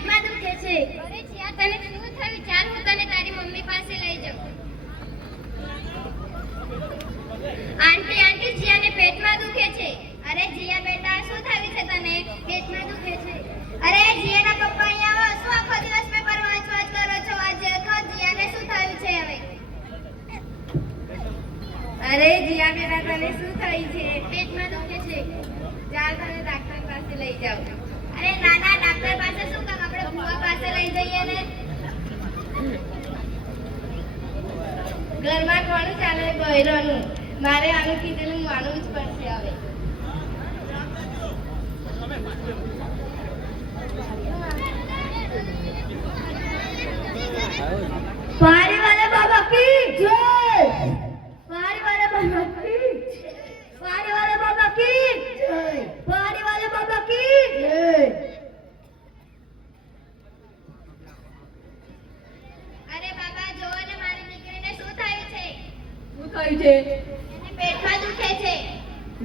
પેટમાં દુખે છે. અરે જીયા તને શું થયું? ચાલ હું તને તારી મમ્મી પાસે લઈ જાઉં. આંટી આંટી જીયાને પેટમાં દુખે છે. અરે જીયા બેટા શું થયું છે તને? પેટમાં દુખે છે. અરે જીયાના પપ્પા અહીંયા આવો. શું આખો દિવસ પેપર વાંચ કરો છો? આજે આખો જીયાને શું થયું છે હવે? અરે જીયા બેટા તને શું થયું છે? પેટમાં દુખે છે. ચાલ તને ડોક્ટર પાસે લઈ જાઉં. અરે નાના ડોક્ટર પાસે શું કામ? આપણે ભુવા પાસે લઈ જઈએ ને. ઘરમાં કોણ ચાલે? બૈરાનું. મારે આનું કીધેલું માનવું જ પડશે હવે. पारी वाले बाबा की जय। पारी वाले बाबा की जय। पारी वाले बाबा की जय। पारी वाले बाबा की जय। अरे बाबा જો ને મારી દીકરીને શું થયું છે? શું થયું છે? એને પેટમાં દુખે છે.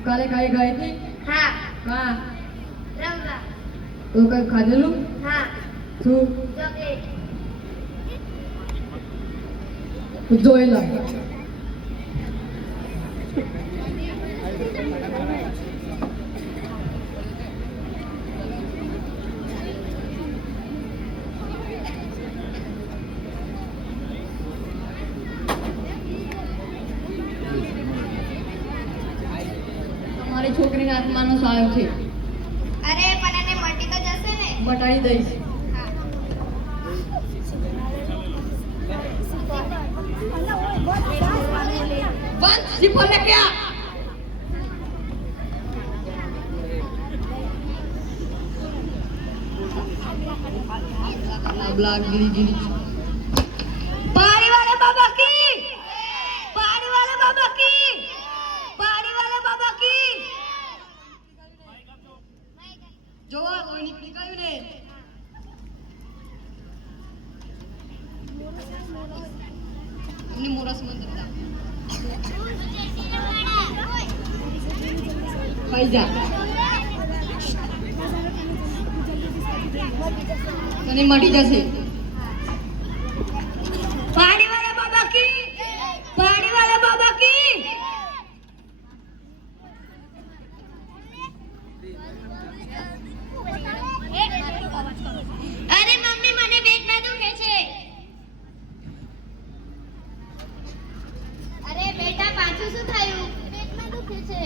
કાલે ખાઈ ગઈ હતી? હા. હા. રમવા. તો કઈ ખાધેલું? હા. શું? ચોકલેટ. જોઈ લો. તમારી છોકરીના આત્માનો સહાય છે. અરે પણ એને મટી તો જશે ને? બટાડી દઈશ. वंश सिफर ने क्या ब्लॉग गिरी गिरी पारी वाले बाबा की पारी वाले बाबा की पारी वाले बाबा की જોવા કોઈ નીકળી ગયું ને એમની મોરસ મંદર દા ખાઈ જા તને મટી જશે. पारी वाले बाबा की पारी वाले बाबा की अरे मम्मी મને પેટમાં દુખે છે. અરે બેટા પાછું શું થયું? પેટમાં દુખે છે.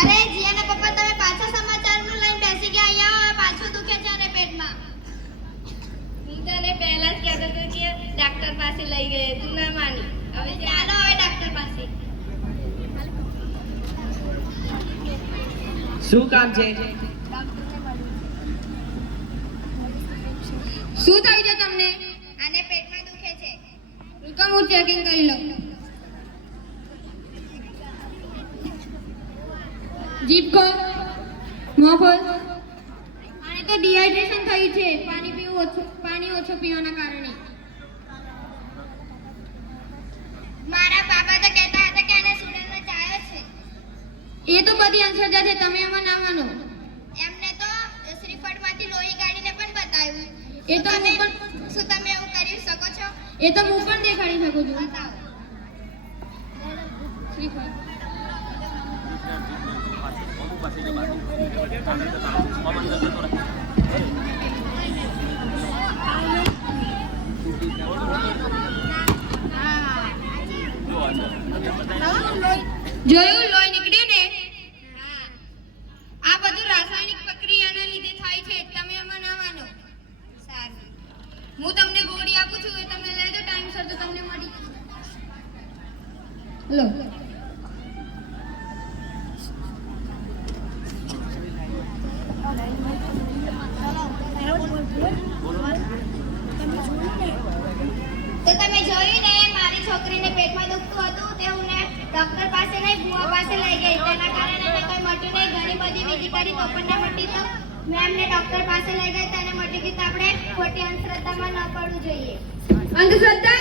અરે જીયાના પપ્પા તમે પાછા સમાચારનું લઈને બેસી ગયા. અહીંયા પાછું દુખે છે અને પેટમાં. હું તને પહેલા જ કહેતો હતો કે ડોક્ટર પાસે લઈ ગયે, તું ના માની. હવે ચાલો હવે ડોક્ટર પાસે. શું કામ છે? શું થયું છે તમને? આને પેટમાં દુખે છે. રૂકમ હું ચેકિંગ કરી લઉં. જીભ ખોલ, મોં ખોલ. આને તો ડિહાઇડ્રેશન થયું છે. પાણી ઓછું પીવાના કારણે. મારા પાપા તો કહેતા હતા કે આને સુડેલમાં ચાયો છે. એ તો બધી અંધશ્રદ્ધા છે. તમે એમાં ના માનો. એમને તો શ્રીફળમાંથી લોહી કાઢીને પણ બતાવ્યું. એ તો હું પણ શું તમે એવું કરી શકો છો? એ તો હું પણ દેખાડી શકું છું. બતાવો. શ્રીફળ. જોયું લોહી નીકળ્યું ને? આ બધું રાસાયણિક પ્રક્રિયાના લીધે થાય છે. તમે એમાં ના માનો. સારું. હું તમને ગોળી આપું છું એ તમે લેજો ટાઈમસર તો તમને મળી જશે. લો. તો તમે જોયું ને મારી છોકરીને પેટમાં દુખતું હતું તે હું ડોક્ટર પાસે નહીં ભુવા પાસે લઈ ગઈ. તેના કારણે એને કોઈ મટ્યું નહીં. ઘણી બધી વિધિ કરી તો પણ ના મટી. તો મેં એમને ડોક્ટર પાસે લઈ ગઈ તેને મટી ગઈ. તો આપણે ખોટી અંધશ્રદ્ધામાં ન પડવું જોઈએ. અંધશ્રદ્ધા